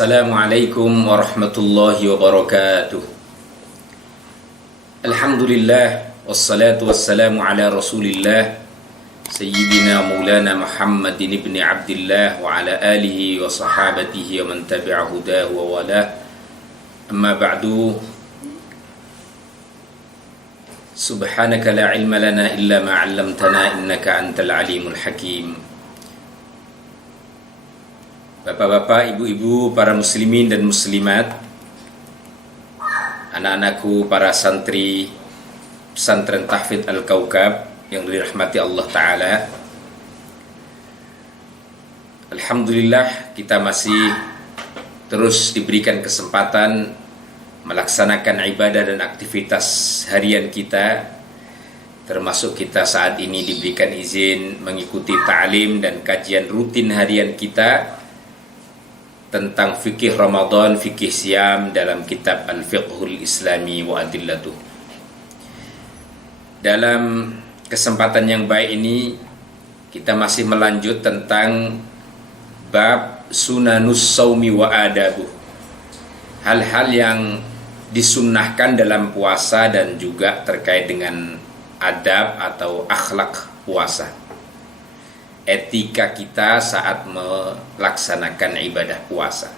Assalamualaikum warahmatullahi wabarakatuh. Alhamdulillah wassalatu wassalamu ala Rasulillah Sayyidina Maulana Muhammadin ibn Abdillah wa ala alihi wa sahabatihi wa man tabi'a hudahu wa wala. Amma ba'du. Subhanaka la ilma lana illa ma 'allamtana innaka antal alimul hakim. Bapak-bapak, ibu-ibu, para muslimin dan muslimat, anak-anakku, para santri pesantren Tahfidz Al-Kaukab yang dirahmati Allah Ta'ala. Alhamdulillah, kita masih terus diberikan kesempatan melaksanakan ibadah dan aktivitas harian kita, termasuk kita saat ini diberikan izin mengikuti ta'lim dan kajian rutin harian kita tentang fikih Ramadan, fikih Siam dalam kitab Al-Fiqhul Islami wa Adillatuh. Dalam kesempatan yang baik ini kita masih melanjut tentang bab sunanus saumi wa adabuh, hal-hal yang disunnahkan dalam puasa dan juga terkait dengan adab atau akhlak puasa, etika kita saat melaksanakan ibadah puasa.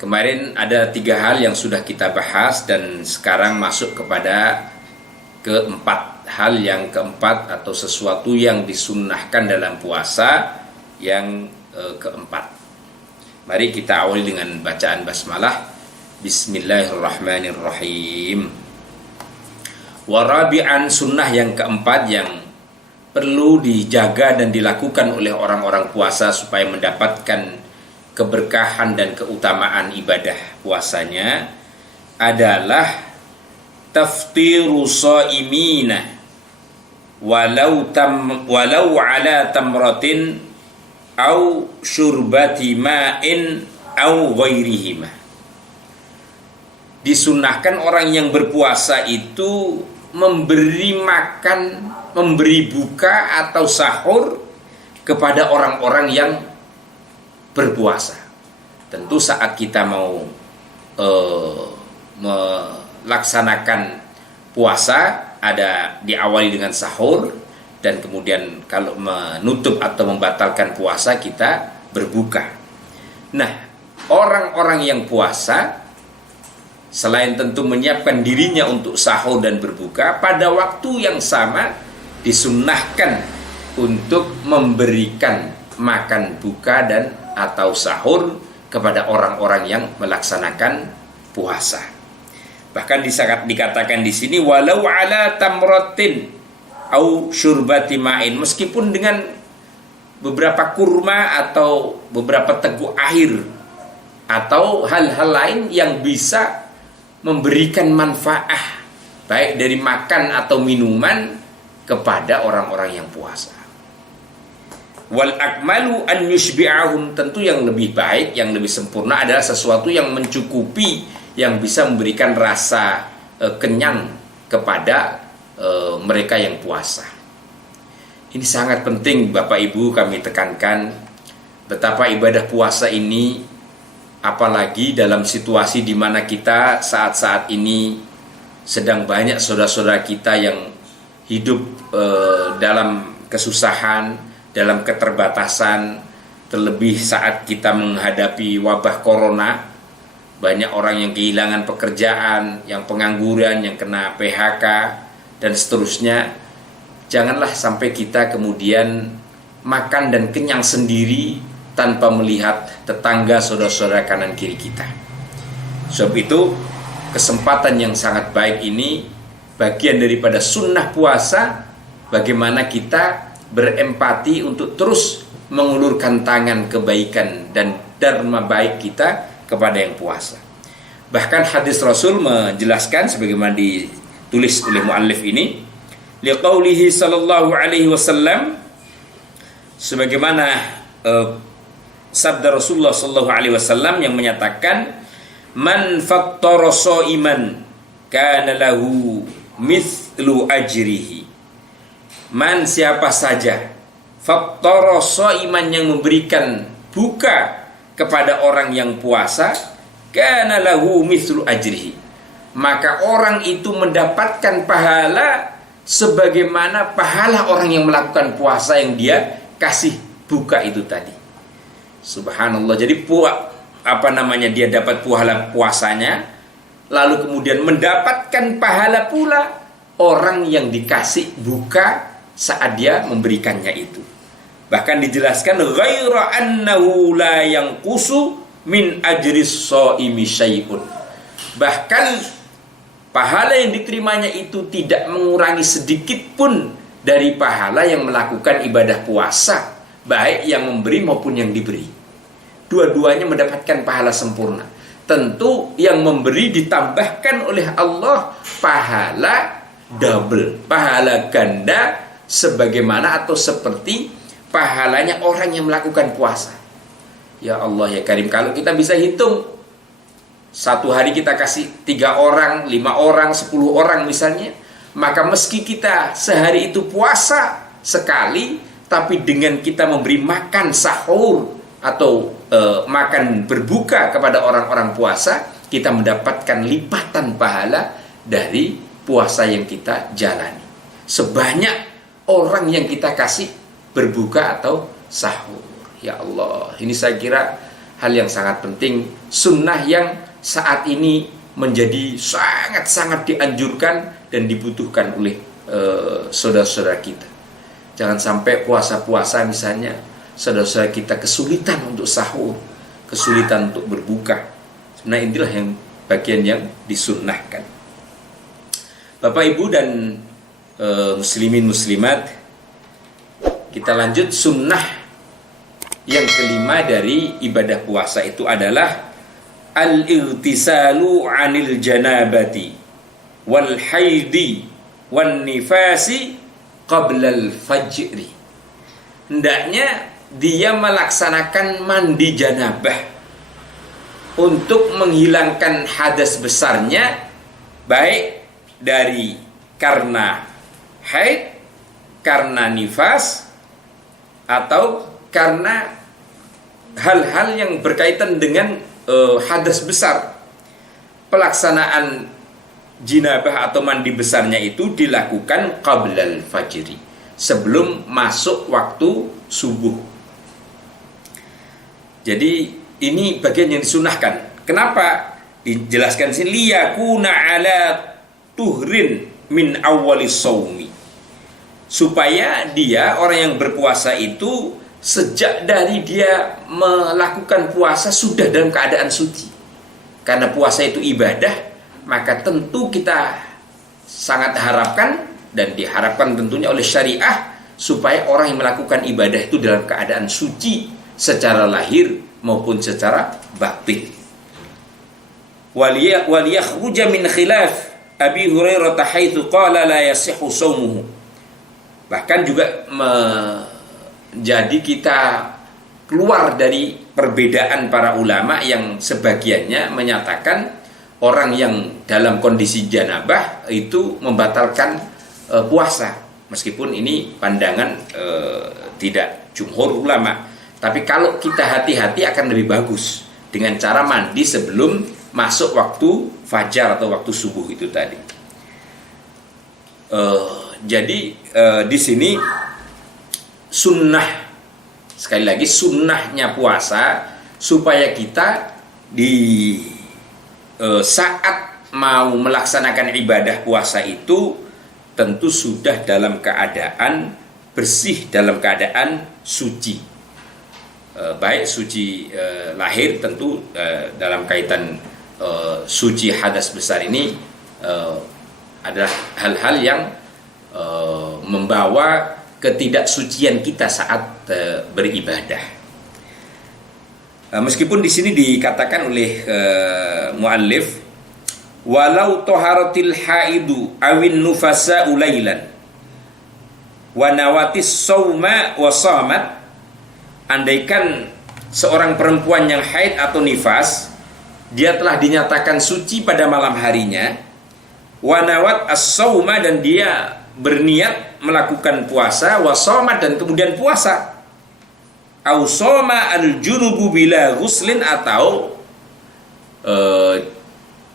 Kemarin ada 3 hal yang sudah kita bahas dan sekarang masuk kepada keempat hal. Yang keempat atau sesuatu yang disunnahkan dalam puasa yang keempat. Mari kita awali dengan bacaan basmalah. Bismillahirrahmanirrahim. Warabi'an, sunnah yang keempat yang perlu dijaga dan dilakukan oleh orang-orang puasa supaya mendapatkan keberkahan dan keutamaan ibadah puasanya adalah taftiru shaimina walau ala tamratin au syurbati ma'in au ghairihima. Disunnahkan orang yang berpuasa itu memberi makan, memberi buka atau sahur kepada orang-orang yang berpuasa. Tentu saat kita mau melaksanakan puasa, ada diawali dengan sahur, dan kemudian kalau menutup atau membatalkan puasa kita berbuka. Nah, orang-orang yang puasa selain tentu menyiapkan dirinya untuk sahur dan berbuka, pada waktu yang sama disunnahkan untuk memberikan makan buka dan atau sahur kepada orang-orang yang melaksanakan puasa. Bahkan dikatakan di sini walau ala tamratin au syurbati ma'in, meskipun dengan beberapa kurma atau beberapa teguk air atau hal-hal lain yang bisa memberikan manfaat baik dari makan atau minuman kepada orang-orang yang puasa. Wal akmalu an yushbi'ahum, tentu yang lebih baik, yang lebih sempurna adalah sesuatu yang mencukupi, yang bisa memberikan rasa kenyang kepada mereka yang puasa. Ini sangat penting Bapak Ibu, kami tekankan betapa ibadah puasa ini, apalagi dalam situasi di mana kita saat-saat ini sedang banyak saudara-saudara kita yang hidup dalam kesusahan, dalam keterbatasan, terlebih saat kita menghadapi wabah corona. Banyak orang yang kehilangan pekerjaan, yang pengangguran, yang kena PHK, dan seterusnya. Janganlah sampai kita kemudian makan dan kenyang sendiri tanpa melihat tetangga, saudara-saudara kanan kiri kita. Sebab itu kesempatan yang sangat baik ini bagian daripada sunnah puasa, bagaimana kita berempati untuk terus mengulurkan tangan kebaikan dan dharma baik kita kepada yang puasa. Bahkan hadis Rasul menjelaskan sebagaimana ditulis oleh muallif ini, liqaulihi sallallahu alaihi wasallam, sebagaimana sabda Rasulullah sallallahu alaihi wasallam yang menyatakan, man fattara shaiman kana lahu mithlu ajrihi. Man, siapa saja fattara shaiman, yang memberikan buka kepada orang yang puasa, kana lahu mithlu ajrihi, maka orang itu mendapatkan pahala sebagaimana pahala orang yang melakukan puasa yang dia kasih buka itu tadi. Subhanallah. Jadi dia dapat pahala puasanya, lalu kemudian mendapatkan pahala pula orang yang dikasih buka saat dia memberikannya itu. Bahkan dijelaskan ghaira annahu la yanqusu min ajris shaimi syai'un. Bahkan pahala yang diterimanya itu tidak mengurangi sedikit pun dari pahala yang melakukan ibadah puasa, baik yang memberi maupun yang diberi. Dua-duanya mendapatkan pahala sempurna. Tentu yang memberi ditambahkan oleh Allah pahala double, pahala ganda, sebagaimana atau seperti pahalanya orang yang melakukan puasa. Ya Allah ya Karim, kalau kita bisa hitung, satu hari kita kasih 3 orang, 5 orang, 10 orang misalnya, maka meski kita sehari itu puasa sekali, tapi dengan kita memberi makan sahur atau makan berbuka kepada orang-orang puasa, kita mendapatkan lipatan pahala dari puasa yang kita jalani. Sebanyak orang yang kita kasih berbuka atau sahur. Ya Allah, ini saya kira hal yang sangat penting, sunnah yang saat ini menjadi sangat-sangat dianjurkan dan dibutuhkan oleh saudara-saudara kita. Jangan sampai puasa-puasa misalnya saudara-saudara kita kesulitan untuk sahur, kesulitan untuk berbuka. Nah, inilah yang bagian yang disunnahkan. Bapak Ibu dan muslimin muslimat, kita lanjut. Sunnah yang kelima dari ibadah puasa itu adalah al-ightisalu 'anil janabati wal haidi wan nifasi qabla al-fajri. Hendaknya dia melaksanakan mandi janabah untuk menghilangkan hadas besarnya, baik dari karena haid, karena nifas, atau karena hal-hal yang berkaitan dengan hadas besar. Pelaksanaan jinabah atau mandi besarnya itu dilakukan qablal fajri, sebelum masuk waktu subuh. Jadi ini bagian yang disunahkan. Kenapa? Dijelaskan sini liyakuna ala tuhrin min awwalis shaumi, supaya dia, orang yang berpuasa itu, sejak dari dia melakukan puasa sudah dalam keadaan suci. Karena puasa itu ibadah, maka tentu kita sangat harapkan dan diharapkan tentunya oleh syariah, supaya orang yang melakukan ibadah itu dalam keadaan suci secara lahir maupun secara batin. Waliyakhruja min khilaf Abi Hurairah haitsu qala la yasihhu shaumuhu. Bahkan juga jadi kita keluar dari perbedaan para ulama yang sebagiannya menyatakan orang yang dalam kondisi janabah itu membatalkan puasa. Meskipun ini pandangan tidak jumhur ulama, tapi kalau kita hati-hati akan lebih bagus dengan cara mandi sebelum masuk waktu fajar atau waktu subuh itu tadi. Jadi di sini sunnah, sekali lagi sunnahnya puasa, supaya kita di saat mau melaksanakan ibadah puasa itu tentu sudah dalam keadaan bersih, dalam keadaan suci. Baik suci lahir, tentu dalam kaitan suci hadas besar ini adalah hal-hal yang membawa ketidaksucian kita saat beribadah. Meskipun di sini dikatakan oleh muallif, walau taharatil haidu awin nufasa ulailan wa nawatis sauma wa samat, andaikan seorang perempuan yang haid atau nifas, dia telah dinyatakan suci pada malam harinya, wa nawat as-sauma, dan dia berniat melakukan puasa, wa samat, dan kemudian puasa. au soma al-junubu bila ghuslin, atau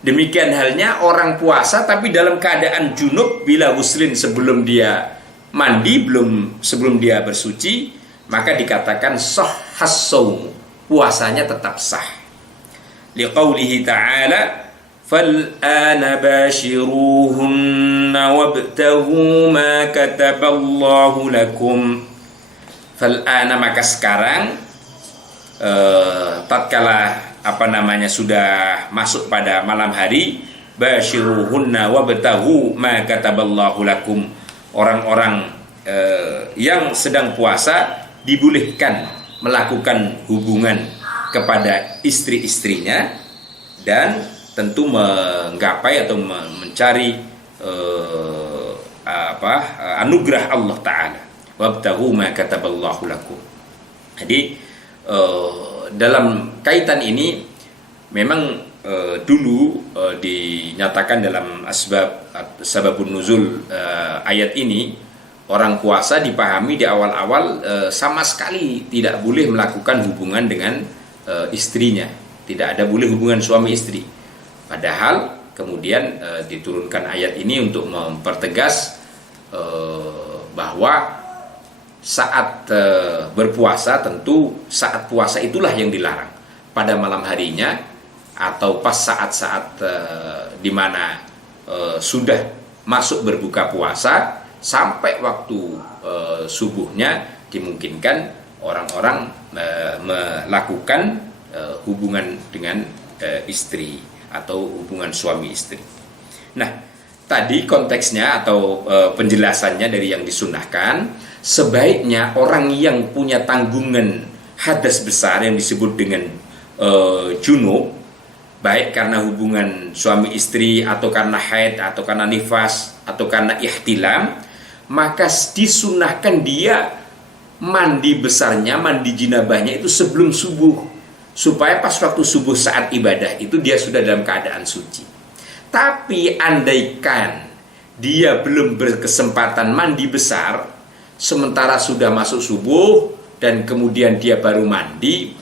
demikian halnya orang puasa tapi dalam keadaan junub bila ghuslin, sebelum dia mandi, sebelum dia bersuci, maka dikatakan sahhas shaum, puasanya tetap sah. Liqaulihi ta'ala fal'ana bashiruhunna wabtaghu ma kataballahu lakum. Fal'ana, maka sekarang, tatkala sudah masuk pada malam hari, bashiruhunna wabtaghu ma kataballahu lakum, orang-orang yang sedang puasa dibolehkan melakukan hubungan kepada istri-istrinya dan tentu menggapai atau mencari anugerah Allah Ta'ala. Wabtaghu ma kataballahu lakum. Jadi dalam kaitan ini memang dulu dinyatakan dalam sababun nuzul ayat ini, orang puasa dipahami di awal-awal sama sekali tidak boleh melakukan hubungan dengan istrinya, tidak ada boleh hubungan suami istri. Padahal kemudian diturunkan ayat ini untuk mempertegas bahwa saat berpuasa, tentu saat puasa itulah yang dilarang. Pada malam harinya atau pas saat-saat di mana sudah masuk berbuka puasa sampai waktu subuhnya, dimungkinkan orang-orang melakukan hubungan dengan istri atau hubungan suami istri. Nah, tadi konteksnya atau penjelasannya dari yang disunahkan, sebaiknya orang yang punya tanggungan hadas besar yang disebut dengan junub, baik karena hubungan suami istri atau karena haid atau karena nifas atau karena ihtilam, maka disunahkan dia mandi besarnya, mandi jinabahnya itu sebelum subuh, supaya pas waktu subuh saat ibadah itu dia sudah dalam keadaan suci. Tapi andaikan dia belum berkesempatan mandi besar, sementara sudah masuk subuh dan kemudian dia baru mandi,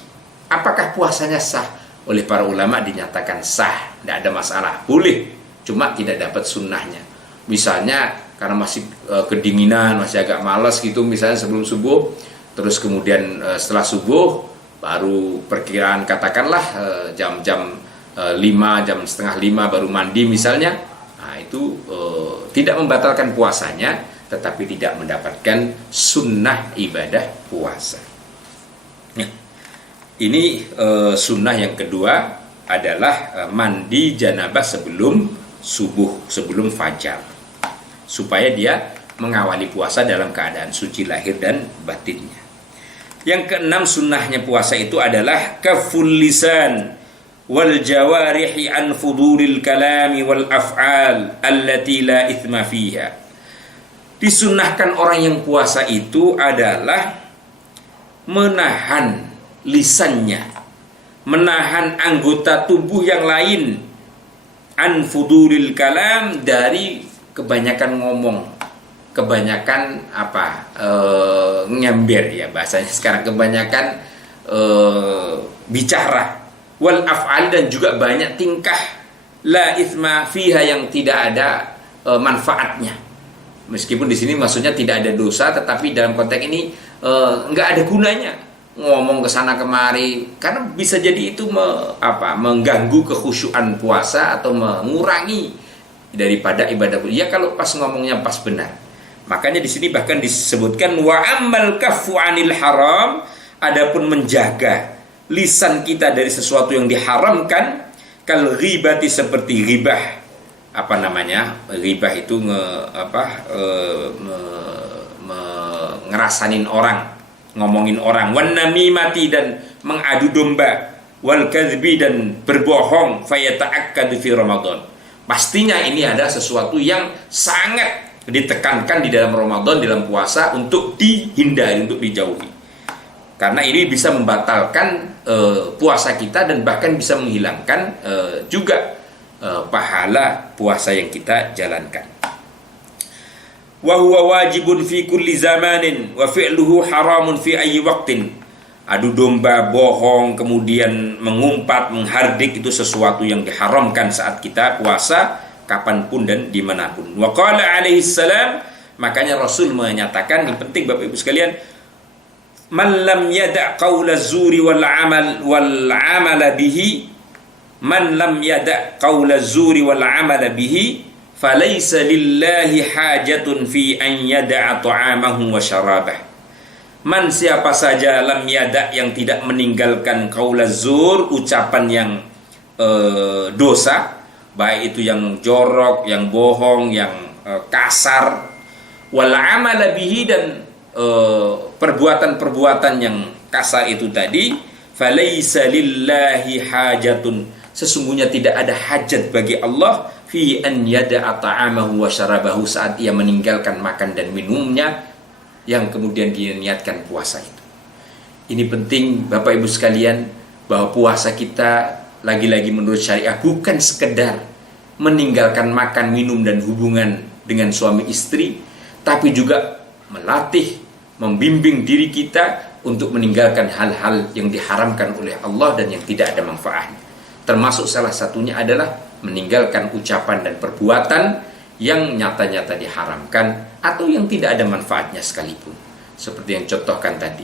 apakah puasanya sah? Oleh para ulama dinyatakan sah, tidak ada masalah, boleh, cuma tidak dapat sunnahnya. Misalnya karena masih kedinginan, masih agak malas gitu, misalnya sebelum subuh, terus kemudian setelah subuh baru perkiraan katakanlah jam-jam 5, jam setengah 5 baru mandi misalnya, nah itu tidak membatalkan puasanya, tetapi tidak mendapatkan sunnah ibadah puasa. Nah, ini sunnah yang kedua adalah mandi janabah sebelum subuh, sebelum fajar, supaya dia mengawali puasa dalam keadaan suci lahir dan batinnya. Yang keenam sunnahnya puasa itu adalah kaful lisan wal jawarihi an fudulil kalami wal af'al allati la ithma fiha. Disunnahkan orang yang puasa itu adalah menahan lisannya, menahan anggota tubuh yang lain, an fudulil kalam, dari kebanyakan ngomong, kebanyakan ngember ya bahasanya sekarang, kebanyakan bicara, wal af'al, dan juga banyak tingkah la itsma fiha, yang tidak ada manfaatnya. Meskipun di sini maksudnya tidak ada dosa, tetapi dalam konteks ini nggak ada gunanya ngomong ke sana kemari, karena bisa jadi itu mengganggu kekhusyuan puasa atau mengurangi daripada ibadah. Ya kalau pas ngomongnya pas benar. Makanya di sini bahkan disebutkan wa ammal kaffu anil haram, adapun menjaga lisan kita dari sesuatu yang diharamkan, kal ghibati, seperti ghibah. Ghibah itu ngerasanin orang, ngomongin orang, wan namimati, dan mengadu domba, wal kadzbi, dan berbohong, fayata'akkadu fi Ramadan. Pastinya ini ada sesuatu yang sangat ditekankan di dalam Ramadan, dalam puasa, untuk dihindari, untuk dijauhi. Karena ini bisa membatalkan puasa kita dan bahkan bisa menghilangkan juga pahala puasa yang kita jalankan. Wa huwa wajibun fi kulli zamanin wa fi'luhu haramun fi ayyi waqtin. adu domba, bohong, kemudian mengumpat, menghardik, itu sesuatu yang diharamkan saat kita puasa, kapanpun dan dimanapun. Wa qala alaihi salam, makanya Rasul menyatakan, yang penting Bapak Ibu sekalian, man lam yada' qaula zuri wal amala bihi, man lam yada' qaula zuri wal amala bihi, falaysa lillahi hajatun fi an yada'a ta'amahu wa syarabah. Man, siapa saja, lam yada, yang tidak meninggalkan qaulaz zur, ucapan yang dosa, baik itu yang jorok, yang bohong, yang kasar, wal amala bihi, dan perbuatan-perbuatan yang kasar itu tadi, falaisa lillahi hajatun, sesungguhnya tidak ada hajat bagi Allah fi an yada'a ta'amahu wa syarabahu, saat ia meninggalkan makan dan minumnya yang kemudian dia niatkan puasa itu. Ini penting Bapak Ibu sekalian, bahwa puasa kita lagi-lagi menurut syariah bukan sekedar meninggalkan makan, minum, dan hubungan dengan suami istri, tapi juga melatih, membimbing diri kita untuk meninggalkan hal-hal yang diharamkan oleh Allah dan yang tidak ada manfaatnya. Termasuk salah satunya adalah meninggalkan ucapan dan perbuatan yang nyata-nyata diharamkan atau yang tidak ada manfaatnya sekalipun, seperti yang contohkan tadi.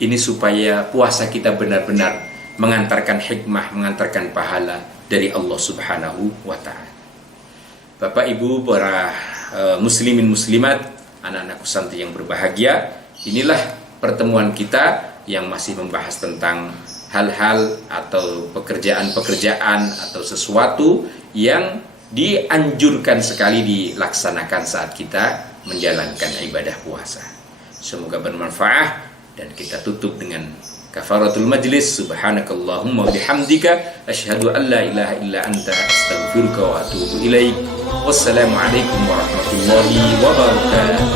Ini supaya puasa kita benar-benar mengantarkan hikmah, mengantarkan pahala dari Allah Subhanahu wa ta'ala. Bapak Ibu, para muslimin muslimat, anak-anakku santri yang berbahagia, inilah pertemuan kita yang masih membahas tentang hal-hal atau pekerjaan-pekerjaan atau sesuatu yang dianjurkan sekali dilaksanakan saat kita menjalankan ibadah puasa. Semoga bermanfaat, dan kita tutup dengan kafaratul majlis. Subhanakallahumma wa bihamdika asyhadu an la ilaha illa anta astaghfiruka wa atubu ilaik. Wassalamualaikum warahmatullahi wabarakatuh.